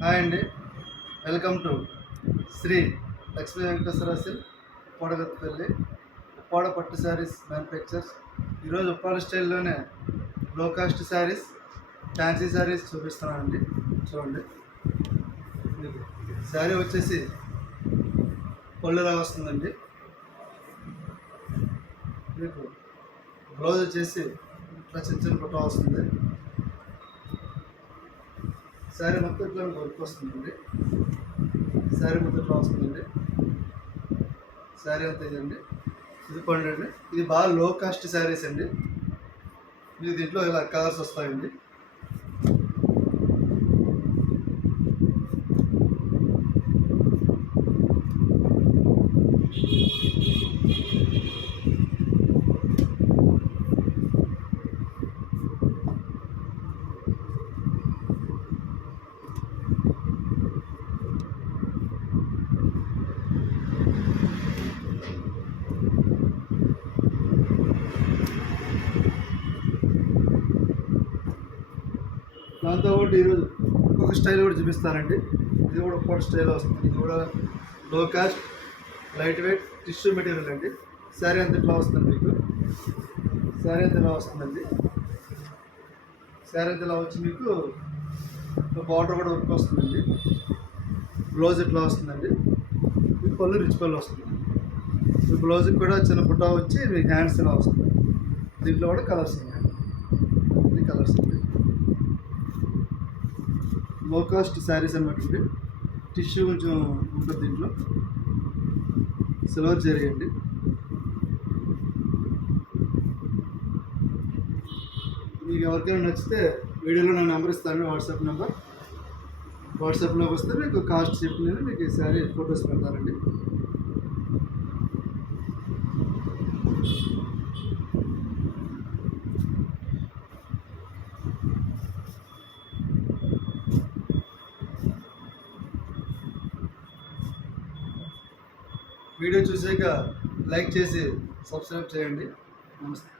Hi అండి. Welcome to Shri Lakshmi Venkateswara silk ఉప్పాడగత్పల్లి ఉప్పాడ పట్టు శారీస్ మ్యానుఫ్యాక్చర్స్. ఈరోజు ఉప్పాడ స్టైల్లోనే లో కాస్ట్ శారీస్, ఫ్యాన్సీ శారీస్ చూపిస్తున్నానండి. చూడండి, మీకు శారీ వచ్చేసి పళ్ళులా వస్తుందండి. మీకు బ్లౌజ్ వచ్చేసి ఇట్లా చిన్న చిన్న బుట్ట వస్తుంది. శారీ మొత్తం ఇట్లా వర్క్ వస్తుందండి. శారీ మొత్తం ఇట్లా వస్తుందండి. శారీ అంతా ఇదండి. ఇది పండండి. ఇది బాగా లో కాస్ట్ శారీస్ అండి. మీకు దీంట్లో ఇలా కలర్స్ వస్తాయండి. దాంతో ఒకటి ఈరోజు ఇంకొక స్టైల్ కూడా చూపిస్తానండి. ఇది కూడా ఒక స్టైల్ వస్తుంది. ఇది కూడా లో cost light weight tissue material అండి. శారీ అంతా ఇట్లా వస్తుంది. మీకు శారీ అంతా ఇలా వస్తుందండి. శారీ అంతా ఇలా వచ్చి మీకు బార్డర్ కూడా వర్క్ వస్తుందండి. బ్లౌజ్ ఇట్లా వస్తుందండి. మీకు పళ్ళు రిచ్ పళ్ళు వస్తుంది. ఈ బ్లౌజ్కి కూడా చిన్న బుట్ట వచ్చి మీకు హ్యాండ్స్ ఇలా వస్తుంది. దీంట్లో కూడా కలర్స్ ఉన్నాయి. ఇది కలర్స్ ఉంది. లో కాస్ట్ శారీస్ అనమాట అండి. టిష్యూ కొంచెం ఉంటుంది దీంట్లో. సిల్వర్ జరీ అండి. మీకు ఎవరికైనా నచ్చితే వీడియోలో నా నెంబర్ ఇస్తాను, వాట్సాప్ నెంబర్. వాట్సాప్లోకి వస్తే మీకు కాస్ట్ చెప్పి నేను మీకు ఈ శారీ ఫొటోస్ పెడతానండి. వీడియో చూసాక లైక్ చేసి సబ్స్క్రైబ్ చేయండి. నమస్తే.